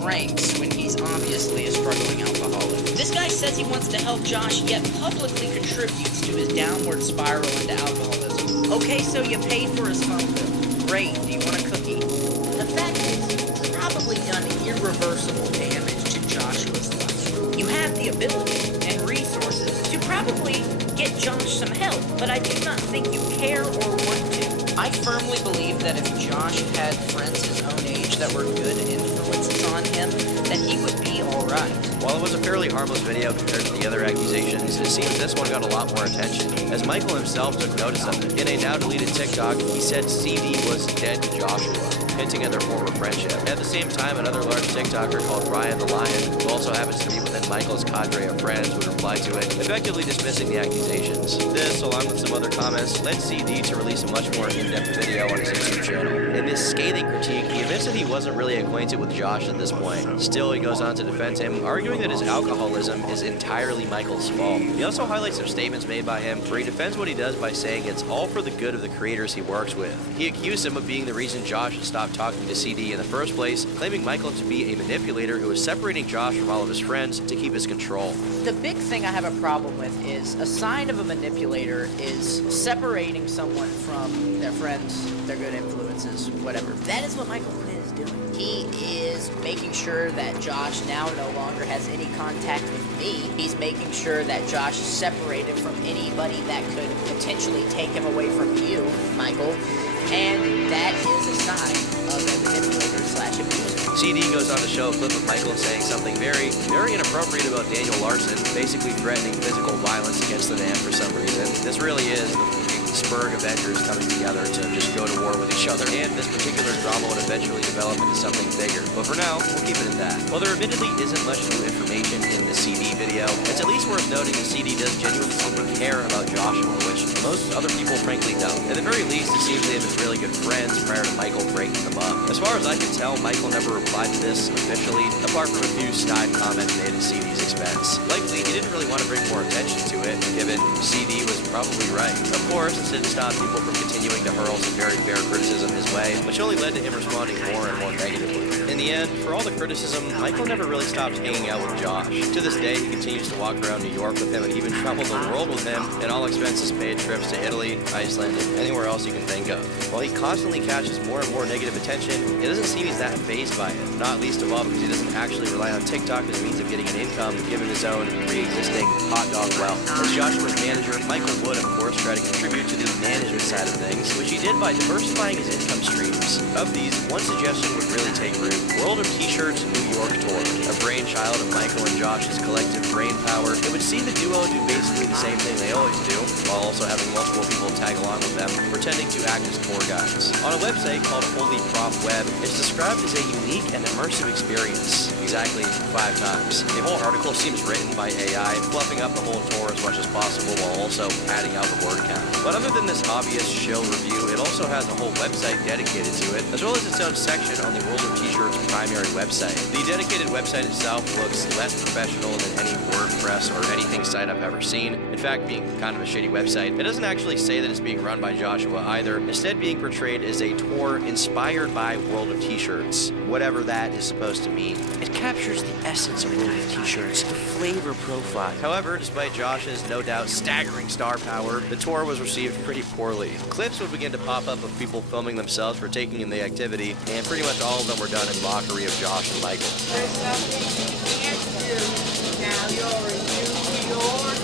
pranks when he's obviously a struggling alcoholic. This guy says he wants to help Josh, yet publicly contributes to his downward spiral into alcoholism. Okay, so you pay for his phone bill. Great, do you want a cookie? The fact is, you've probably done irreversible damage to Joshua's life. You have the ability and resources to probably get Josh some help, but I do not think you care or want to. I firmly believe that if Josh had friends his own age that were good influences on him, then he would be alright. While it was a fairly harmless video compared to the other accusations, it seems this one got a lot more attention, as Michael himself took notice of it. In a now-deleted TikTok, he said CD was dead to Joshua, hinting at their former friendship. At the same time, another large TikToker called RoaringLion, who also happens to be within Michael's cadre of friends, would reply to it, effectively dismissing the accusations. This, along with some other comments, led CD to release a much more in-depth video on his YouTube channel. In this scathing critique, he admits that he wasn't really acquainted with Josh at this point. Still, he goes on to defend him, arguing that his alcoholism is entirely Michael's fault. He also highlights some statements made by him where he defends what he does by saying it's all for the good of the creators he works with. He accused him of being the reason Josh had stopped talking to CD in the first place, claiming Michael to be a manipulator who was separating Josh from all of his friends to keep his control. The big thing I have a problem with is a sign of a manipulator is separating someone from their friends, their good influences, whatever. That is what Michael is doing. He is making sure that Josh now no longer has any contact with me. He's making sure that Josh is separated from anybody that could potentially take him away from you, Michael. And that is a sign of a manipulator/abuser. CD goes on to show a clip of Michael saying something very inappropriate about Daniel Larson, basically threatening physical violence against the man for some reason. This really is the Spurg Avengers coming together to just go to war with each other, and this particular drama would eventually develop into something bigger. But for now, we'll keep it at that. While there admittedly isn't much new information in the CD video, it's at least worth noting that CD does genuinely care about Joshua, which most other people frankly don't. At the very least, it seems they've been really good friends prior to Michael breaking them up. As far as I can tell, Michael never replied to this officially, apart from a few snide comments made at CD's expense. Likely, he didn't really want to bring more attention to it, given CD was probably right. Of course, this didn't stop people from continuing to hurl some very fair criticism his way, which only led to him responding more and more negatively. In the end, for all the criticism, Michael never really stopped hanging out with Josh. To this day, he continues to walk around New York with him and even travel the world with him in all expenses paid trips to Italy, Iceland, and anywhere else you can think of. While he constantly catches more and more negative attention, it doesn't seem he's that fazed by it, not least of all because he doesn't actually rely on TikTok as a means of getting an income given his own pre-existing hot dog wealth. As Joshua's manager, Michael would, of course, try to contribute to the management side of things, which he did by diversifying his income streams. Of these, one suggestion would really take root: World of T-Shirts New York Tour. A brainchild of Michael and Josh's collective brain power, it would see the duo do basically the same thing they always do, while also having multiple people tag along with them, pretending to act as tour guides. On a website called Holy Prof Web, it's described as a unique and immersive experience. Exactly 5 times. The whole article seems written by AI, fluffing up the whole tour as much as possible while also padding out the word count. But other than this obvious shill review, it also has a whole website dedicated to it, as well as its own section on the World of T-Shirts primary website. The dedicated website itself looks less professional than any WordPress or anything site I've ever seen. In fact, being kind of a shitty website, it doesn't actually say that it's being run by Joshua either, instead being portrayed as a tour inspired by World of T-Shirts, whatever that is supposed to mean. It captures the essence of World of T-Shirts, the flavor profile. However, despite Josh's no doubt staggering star power, the tour was received pretty poorly. Clips would begin to pop up of people filming themselves partaking in the activity, and pretty much all of them were done in mockery of Josh and Michael. There's nothing you can't do. Now you're in New York.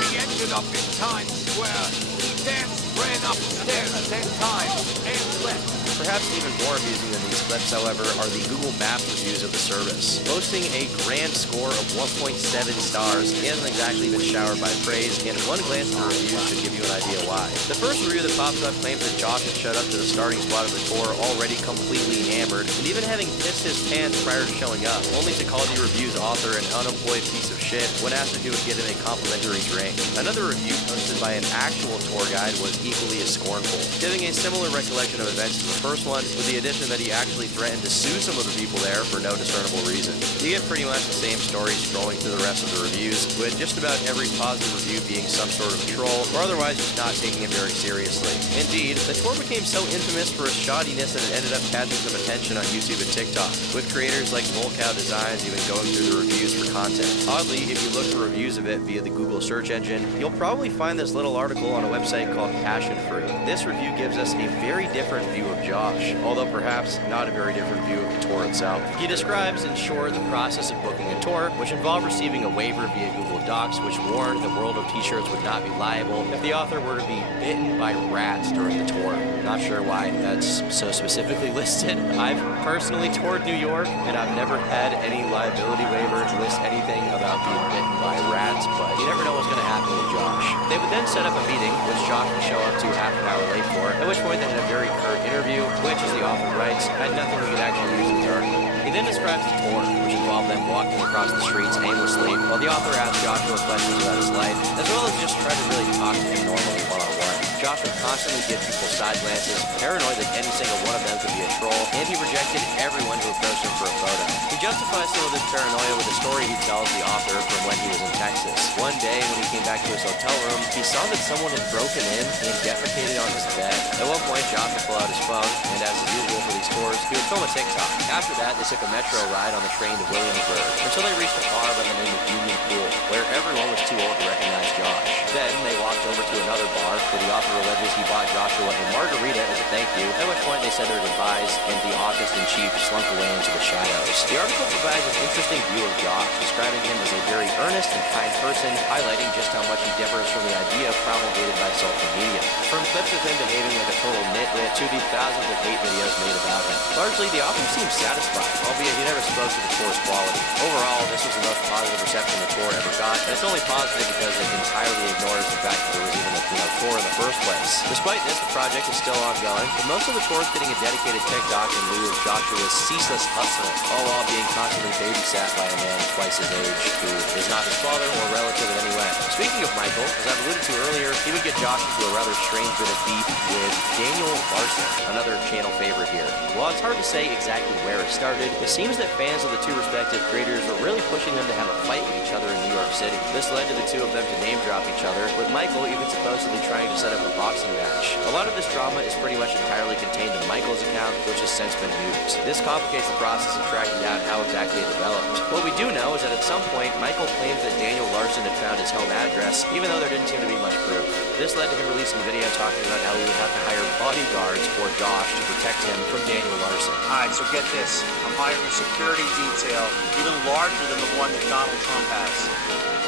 We ended up in Times Square. We danced, ran upstairs 10 times, and left. Perhaps even more amusing than these clips, however, are the Google Maps reviews of the service. Boasting a grand score of 1.7 stars, it hasn't exactly been showered by praise, and one glance at the reviews should give you an idea why. The first review that pops up claims that Josh had showed up to the starting spot of the tour already completely hammered, and even having pissed his pants prior to showing up, only to call the review's author an unemployed piece of shit when asked if he would get him a complimentary drink. Another review posted by an actual tour guide was equally as scornful, giving a similar recollection succession of events as the first one, with the addition that he actually threatened to sue some of the people there for no discernible reason. You get pretty much the same story scrolling through the rest of the reviews, with just about every positive review being some sort of troll, or otherwise just not taking it very seriously. Indeed, the tour became so infamous for its shoddiness that it ended up catching some attention on YouTube and TikTok, with creators like Volcow Designs even going through the reviews for content. Oddly, if you look for reviews of it via the Google search engine, you'll probably find this little article on a website called Passion Fruit. This review gives us a very different view of Josh, although perhaps not a very different view of the tour itself. He describes, in short, the process of booking a tour, which involved receiving a waiver via Google Docs, which warned the World of T-shirts would not be liable if the author were to be bitten by rats during the tour. Not sure why that's so specifically listed. I've personally toured New York, and I've never had any liability waiver list anything about being bitten by rats, but you never know what's going to happen with Josh. They would then set up a meeting, which Josh would show up to half an hour late for, at which point they had a very curt interview, which, as the author writes, had nothing we could actually use in the article. He then describes the tour, which involved them walking across the streets aimlessly, while the author asked Joshua questions about his life, as well as just tried to really talk to him normally one-on-one. Josh would constantly give people side glances, paranoid that any single one of them could be a troll, and he rejected everyone who approached him for a photo. He justifies some of this paranoia with a story he tells the author from when he was in Texas. One day, when he came back to his hotel room, he saw that someone had broken in and defecated on his bed. At one point, Josh would pull out his phone, and as is usual for these tours, he would film a TikTok. After that, they took a metro ride on the train to Williamsburg, until they reached a bar by the name of Union Pool, where everyone was too old to recognize Josh. Then, they walked over to another bar, where the author alleges he bought Joshua a margarita as a thank you, at which point they said their goodbyes, and the autist-in-chief slunk away into the shadows. The article provides an interesting view of Josh, describing him as a very earnest and kind person, highlighting just how much he differs from the idea promulgated by social media. From clips of him behaving like a total nitwit to the thousands of hate videos made about him. Largely, the author seems satisfied, albeit he never spoke to the tour's quality. Overall, this was the most positive reception the tour ever got, and it's only positive because it entirely ignores the fact that there was even a tour in the first place. Despite this, the project is still ongoing, with most of the tours getting a dedicated TikTok in lieu of Joshua's ceaseless hustling, all while being constantly babysat by a man twice his age, who is not his father or relative in any way. Speaking of Michael, as I've alluded to earlier, he would get Josh into a rather strange bit of beef with Daniel Larson, another channel favorite here. While it's hard to say exactly where it started, it seems that fans of the two respective creators were really pushing them to have a fight with each other in New York City. This led to the two of them to name drop each other, with Michael even supposedly trying to set up a boxing match. A lot of this drama is pretty much entirely contained in Michael's account, which has since been nuked. This complicates the process of tracking down how exactly it developed. What we do know is that at some point, Michael claims that Daniel Larson had found his home address, even though there didn't seem to be much proof. This led to him releasing a video talking about how he would have to hire bodyguards for Josh to protect him from Daniel Larson. Alright, so get this. I'm hiring a security detail even larger than the one that Donald Trump has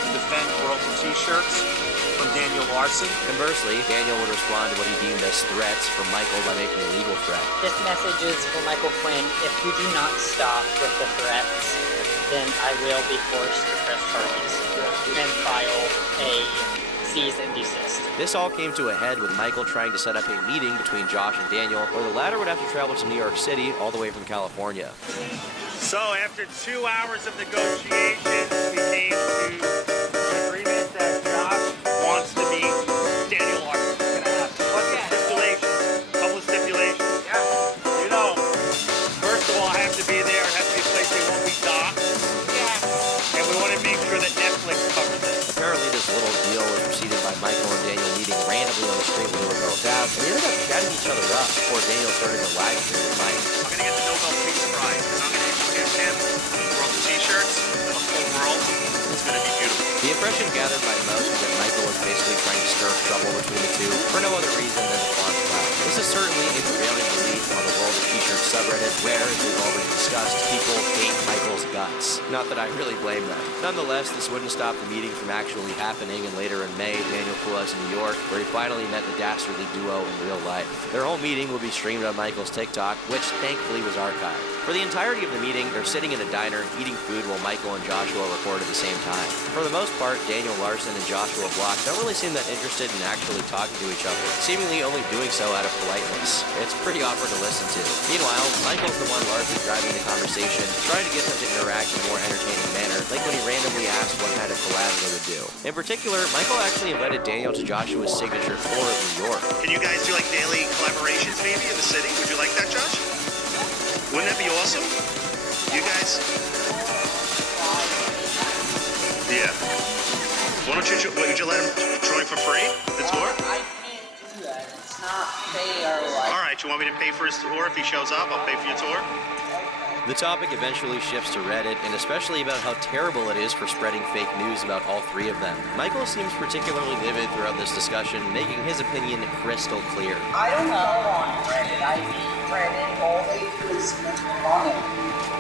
to defend World of T-shirts from Daniel Larson. Conversely, Daniel would respond to what he deemed as threats from Michael by making a legal threat. This message is for Michael Quinn. If you do not stop with the threats, then I will be forced to press charges and file a cease and desist. This all came to a head with Michael trying to set up a meeting between Josh and Daniel, where the latter would have to travel to New York City all the way from California. So after 2 hours of negotiations, we came to an agreement that Josh wants to meet Daniel Larson. Stipulations, couple of stipulations. Yeah. You know, first of all, I have to be there. It has to be a place they won't be docked. Yeah. And we want to make sure that Netflix covers it. Apparently, this little deal was preceded by Michael and Daniel meeting randomly on the street when they were both out, and they ended up chatting each other up before Daniel started to live stream with Mike. I'm going to get the Nobel Peace Prize, because I'm going to introduce him to World of T-shirts, the whole world. It's going to be beautiful. The impression gathered by most is that Michael was basically trying to stir trouble between the two for no other reason than to flaunt clout. This is certainly a prevailing belief on the World of T-shirts subreddit, where, as we've already discussed, people hate Michael's guts. Not that I really blame them. Nonetheless, this wouldn't stop the meeting from actually happening, and later in May, Daniel flew out to New York, where he finally met the dastardly duo in real life. Their whole meeting will be streamed on Michael's TikTok, which thankfully was archived. For the entirety of the meeting, they're sitting in a diner eating food while Michael and Joshua record at the same time. For the most part, Daniel Larson and Joshua Block don't really seem that interested in actually talking to each other, seemingly only doing so out of politeness. It's pretty awkward to listen to. Meanwhile, Michael's the one largely driving the conversation, trying to get them to interact in a more entertaining manner, like when he randomly asked what kind of collab they would do. In particular, Michael actually invited Daniel to Joshua's signature tour of New York. Can you guys do like daily collaborations maybe in the city? Would you like that, Josh? Wouldn't that be awesome? You guys? Yeah. Why don't you, would you let him join for free, the tour? I can't do that. It's not fair. Like, All right, you want me to pay for his tour? If he shows up, I'll pay for your tour. The topic eventually shifts to Reddit, and especially about how terrible it is for spreading fake news about all three of them. Michael seems particularly livid throughout this discussion, making his opinion crystal clear. I don't go on Reddit. I hate Reddit. All they do is make money.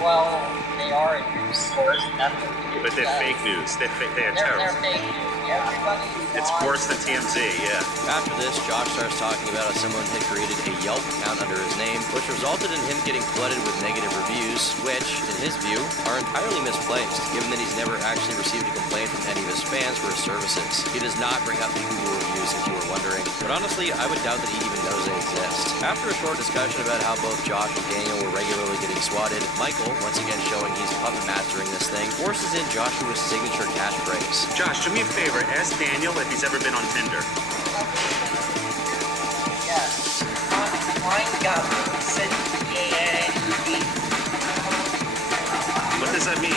Well, they are a news source. That's what they do. But they're fake news. They're They're terrible. fake news. Everybody It's worse than TMZ, yeah. After this, Josh starts talking about how someone had created a Yelp account under his name, which resulted in him getting flooded with negative reviews, which, in his view, are entirely misplaced, given that he's never actually received a complaint from any of his fans for his services. He does not bring up the Google reviews, if you were wondering, but honestly, I would doubt that he even knows they exist. After a short discussion about how both Josh and Daniel were regularly getting swatted, Michael, once again showing he's puppet mastering this thing, forces in Joshua's signature catchphrase. Josh, do me a favor. Ask Daniel if he's ever been on Tinder. Yes. Mine got said What does that mean?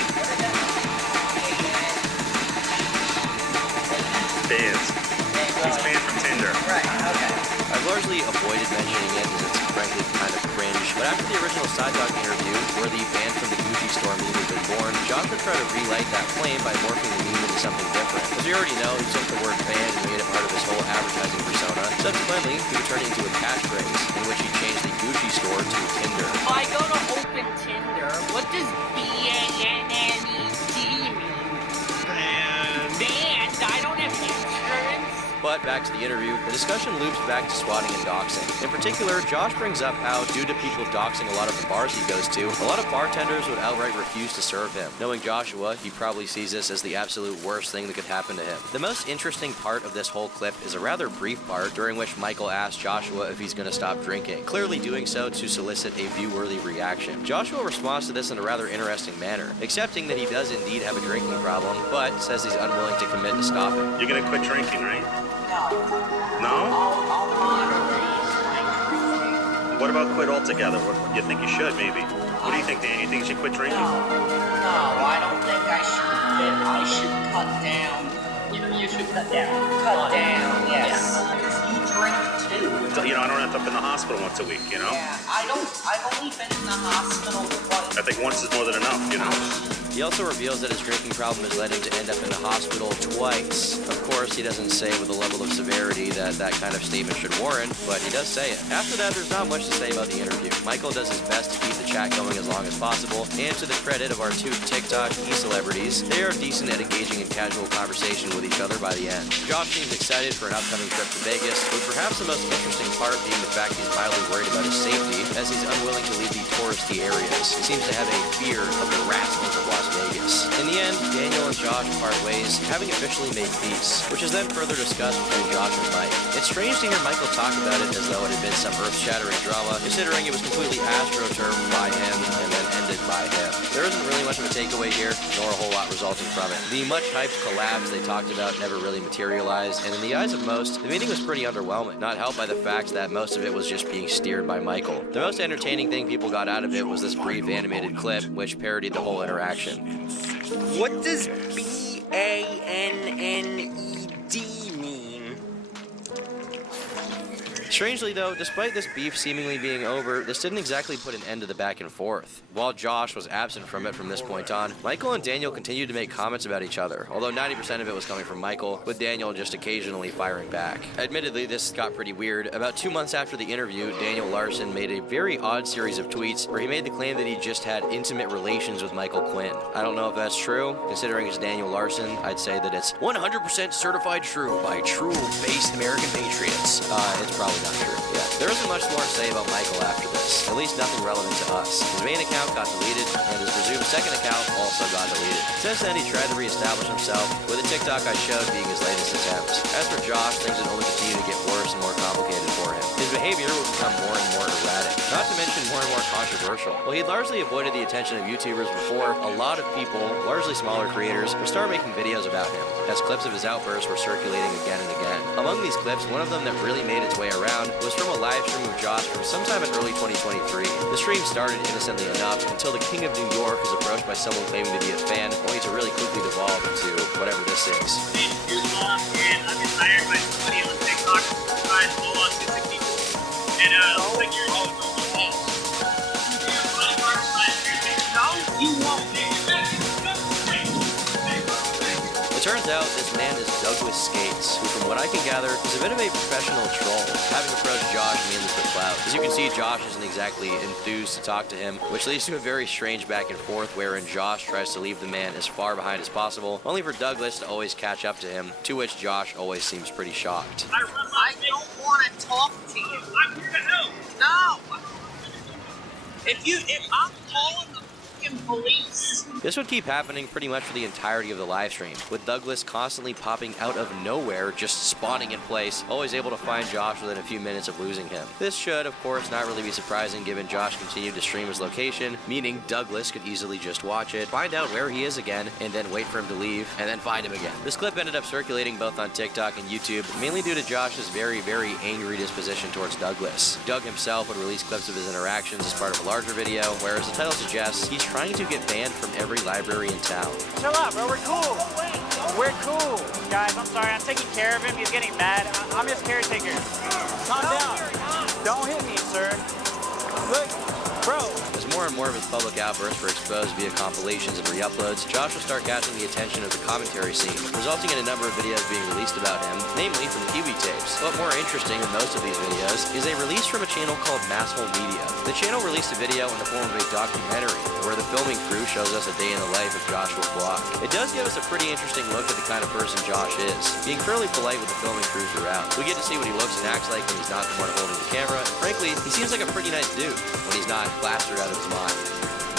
Banned. He's banned from Tinder. Right, okay. I've largely avoided mentioning it as it's frankly kind of cringe, but after the original Side Dog interview, where the ban from the Gucci store meme had been born, Josh would try to relight that flame by morphing the meme into something different. As we already know, he took the word ban and made it part of his whole advertising persona. Subsequently, he would turn it into a catchphrase, in which he changed the Gucci store to Tinder. If I go to open Tinder, what does BANNED mean? Banned? I don't have insurance. But back to the interview, the discussion loops back to swatting and doxing. In particular, Josh brings up how, due to people doxing a lot of the bars he goes to, a lot of bartenders would outright refuse to serve him. Knowing Joshua, he probably sees this as the absolute worst thing that could happen to him. The most interesting part of this whole clip is a rather brief part during which Michael asks Joshua if he's going to stop drinking, clearly doing so to solicit a view-worthy reaction. Joshua responds to this in a rather interesting manner, accepting that he does indeed have a drinking problem, but says he's unwilling to commit to stopping. You're gonna quit drinking, right? No. No? I'll moderate my drinking. What about quit altogether? What, you think you should, maybe? What do you think, Dan? You think you should quit drinking? No, I don't think I should quit. I should cut down. You should cut down. Cut down, yes. Because you drink too. So, you know, I don't have to up in the hospital once a week, you know? Yeah, I've only been in the hospital twice. I think once is more than enough, you know? He also reveals that his drinking problem has led him to end up in the hospital twice. Of course, he doesn't say with the level of severity that that kind of statement should warrant, but he does say it. After that, there's not much to say about the interview. Michael does his best to keep the chat going as long as possible, and to the credit of our two TikTok e-celebrities, they are decent at engaging in casual conversation with each other by the end. Josh seems excited for an upcoming trip to Vegas, with perhaps the most interesting part being the fact he's mildly worried about his safety, as he's unwilling to leave the touristy areas. He seems to have a fear of the rascals of Las Vegas. In the end, Daniel and Josh part ways, having officially made peace, which is then further discussed between Josh and Mike. It's strange to hear Michael talk about it as though it had been some earth-shattering drama, considering it was completely astroturfed by him and then ended by him. There isn't really much of a takeaway here, nor a whole lot resulting from it. The much-hyped collabs they talked about never really materialized, and in the eyes of most, the meeting was pretty underwhelming, not helped by the fact that most of it was just being steered by Michael. The most entertaining thing people got out of it was this brief animated clip, which parodied the whole interaction. What does BANNED mean? Strangely though, despite this beef seemingly being over, this didn't exactly put an end to the back and forth. While Josh was absent from it from this point on, Michael and Daniel continued to make comments about each other, although 90% of it was coming from Michael, with Daniel just occasionally firing back. Admittedly, this got pretty weird. About 2 months after the interview, Daniel Larson made a very odd series of tweets where he made the claim that he just had intimate relations with Michael Quinn. I don't know if that's true. Considering it's Daniel Larson, I'd say that it's 100% certified true by true-based American patriots. It's probably not true. Yeah. There isn't much more to say about Michael after this, at least nothing relevant to us. His main account got deleted, and his presumed second account also got deleted. Since then, he tried to reestablish himself, with a TikTok I showed being his latest attempt. As for Josh, things would only continue to get worse and more complicated for him. His his behavior would become more and more erratic, not to mention more and more controversial. While he'd largely avoided the attention of YouTubers before, a lot of people, largely smaller creators, would start making videos about him, as clips of his outbursts were circulating again and again. Among these clips, one of them that really made its way around was from a live stream of Josh from sometime in early 2023. The stream started innocently enough until the King of New York was approached by someone claiming to be a fan, only to really quickly devolve into whatever this is. Here's Mom, and I've been hired by somebody on TikTok to try and blow up 60 people. And looks like you're going to go this. No, you won't. It turns out this man is Douglas Skates, who from what I can gather is a bit of a professional troll, having approached Josh mainly for clout. As you can see, Josh isn't exactly enthused to talk to him, which leads to a very strange back and forth wherein Josh tries to leave the man as far behind as possible, only for Douglas to always catch up to him, to which Josh always seems pretty shocked. I don't want to talk to you. I'm here to help. No. If I'm calling the police. This would keep happening pretty much for the entirety of the live stream, with Douglas constantly popping out of nowhere, just spawning in place, always able to find Josh within a few minutes of losing him. This should, of course, not really be surprising given Josh continued to stream his location, meaning Douglas could easily just watch it, find out where he is again, and then wait for him to leave, and then find him again. This clip ended up circulating both on TikTok and YouTube, mainly due to Josh's very, very angry disposition towards Douglas. Doug himself would release clips of his interactions as part of a larger video, where, as the title suggests, he's trying to get banned from every library in town. Chill out, bro. We're cool. We're cool. Guys, I'm sorry. I'm taking care of him. He's getting mad. I'm his caretaker. Calm down. Don't hit me, sir. Look, bro. As more and more of his public outbursts were exposed via compilations and re-uploads, Josh will start catching the attention of the commentary scene, resulting in a number of videos being released about him, namely from the Kiwi tapes. But more interesting than most of these videos is a release from a channel called Masshole Media. The channel released a video in the form of a documentary, where the filming crew shows us a day in the life of Joshua Block. It does give us a pretty interesting look at the kind of person Josh is, being fairly polite with the filming crew throughout. We get to see what he looks and acts like when he's not the one holding the camera, and frankly, he seems like a pretty nice dude when he's not plastered out of his mind.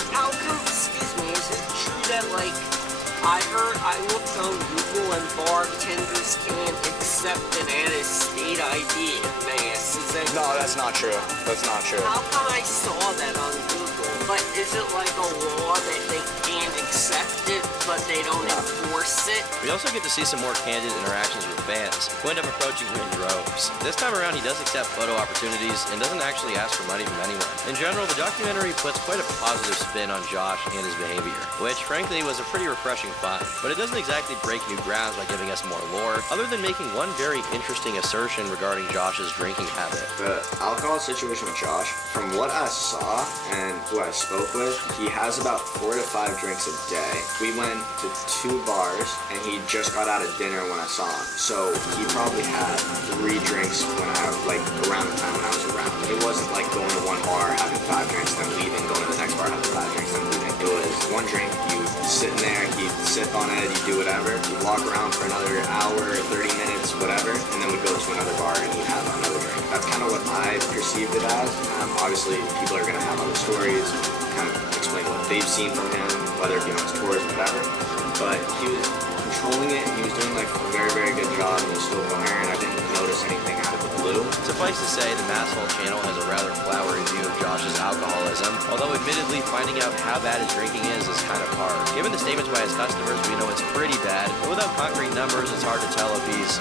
How come, excuse me, is it true that, like, I looked on Google and bartenders can't accept an out-of-state ID in Mass? Is that No, that's not true. That's not true. How come I saw that on Google? But is it like a law that they can't accept it, but they don't enforce it? We also get to see some more candid interactions with fans, who end up approaching him in droves. This time around, he does accept photo opportunities and doesn't actually ask for money from anyone. In general, the documentary puts quite a positive spin on Josh and his behavior, which frankly was a pretty refreshing find. But it doesn't exactly break new grounds by giving us more lore, other than making one very interesting assertion regarding Josh's drinking habit. The alcohol situation with Josh, from what I saw and who I spoke with, he has about 4 to 5 drinks a day. We went to 2 bars and he just got out of dinner when I saw him. So he probably had 3 drinks when around the time when I was around. It wasn't like going to one bar, having 5 drinks, then leaving, going to the next bar, having 5 drinks, then leaving. It was one drink, you sitting there, he'd sip on it, he'd do whatever, he'd walk around for another hour, 30 minutes, whatever, and then we'd go to another bar and he'd have another drink. That's kind of what I perceived it as. Obviously, people are going to have other stories, kind of explain what they've seen from him, whether it be on his tours, whatever. But he was controlling it, and he was doing like a very, very good job, and it was still coherent. I didn't notice anything out of the blue. Suffice to say, the Masshole channel has a rather flowery view of Josh's alcoholism, although admittedly finding out how bad his drinking is kind of hard. Given the statements by his customers, we know it's pretty bad, but without concrete numbers, it's hard to tell if he's,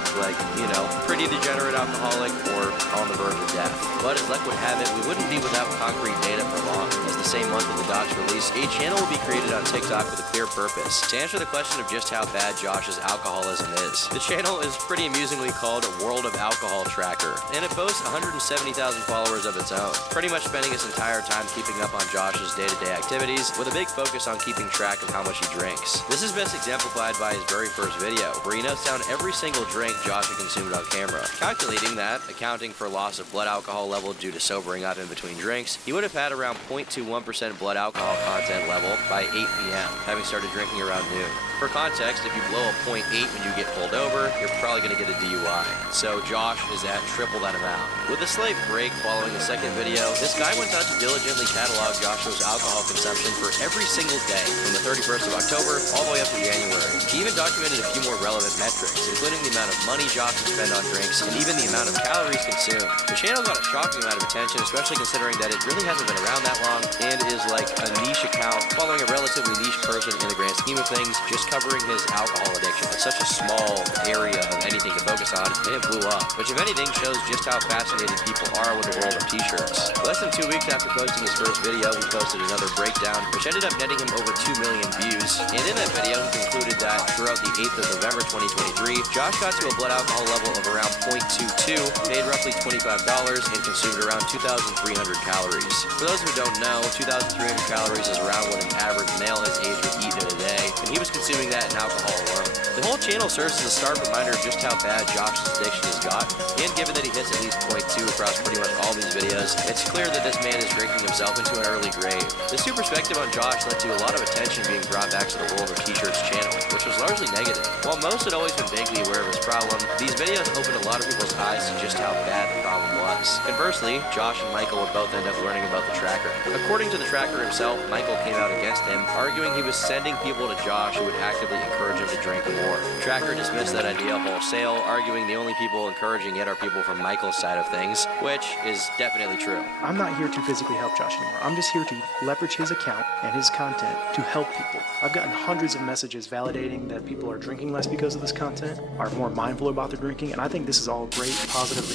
pretty degenerate alcoholic or on the verge of death. But as luck would have it, we wouldn't be without concrete data for long, as the same month of the doc's release, a channel will be created on TikTok with a clear purpose, to answer the question of just how bad Josh's alcoholism is. The channel is pretty amusingly called World of Alcohol Tracker, and it boasts 170,000 followers of its own, pretty much spending its entire time keeping up on Josh's day-to-day activities, with a big focus on keeping track of how much he drinks. This is best exemplified by his very first video, where he notes down every single drink Josh had consumed on camera, calculating that, accounting for loss of blood alcohol level due to sobering up in between drinks, he would have had around 0.21% blood alcohol content level by 8 p.m., having started drinking around noon. For context, if you blow a .8 when you get pulled over, you're probably going to get a DUI. So Josh is at triple that amount. With a slight break following the second video, this guy went on to diligently catalog Joshua's alcohol consumption for every single day from the 31st of October all the way up to January. He even documented a few more relevant metrics, including the amount of money Josh would spend on drinks and even the amount of calories consumed. The channel got a shocking amount of attention, especially considering that it really hasn't been around that long and is like a niche account following a relatively niche person in the grand scheme of things, just covering his alcohol addiction. It's such a small area of anything to focus on, and it blew up, which if anything shows just how fascinated people are with the world of t-shirts. Less than 2 weeks after posting his first video, he posted another breakdown, which ended up netting him over 2 million views. And in that video, he concluded that throughout the 8th of November 2023, Josh got to a blood alcohol level of around 0.22, paid roughly $25, and consumed around 2,300 calories. For those who don't know, 2,300 calories is around what an average male his age would eat in a day, and he was consuming that in alcohol alone. The whole channel serves as a stark reminder of just how bad Josh's addiction has gotten, and given that he hits at least 0.2 across pretty much all these videos, it's clear that this man is drinking himself into an early grave. This new perspective on Josh led to a lot of attention being brought back to the World of T-Shirts channel, which was largely negative. While most had always been vaguely aware of his problem, these videos opened a lot of people's eyes to just how bad the problem was. Conversely, Josh and Michael would both end up learning about the tracker. According to the tracker himself, Michael came out against him, arguing he was sending people to Josh who would actively encourage him to drink more. The tracker dismissed that idea wholesale, arguing the only people encouraging it are people from Michael's side of things, which is definitely true. I'm not here to physically help Josh anymore. I'm just here to leverage his account and his content to help people. I've gotten hundreds of messages validating that people are drinking less because of this content, are more mindful about their drinking, and I think this is all great, positive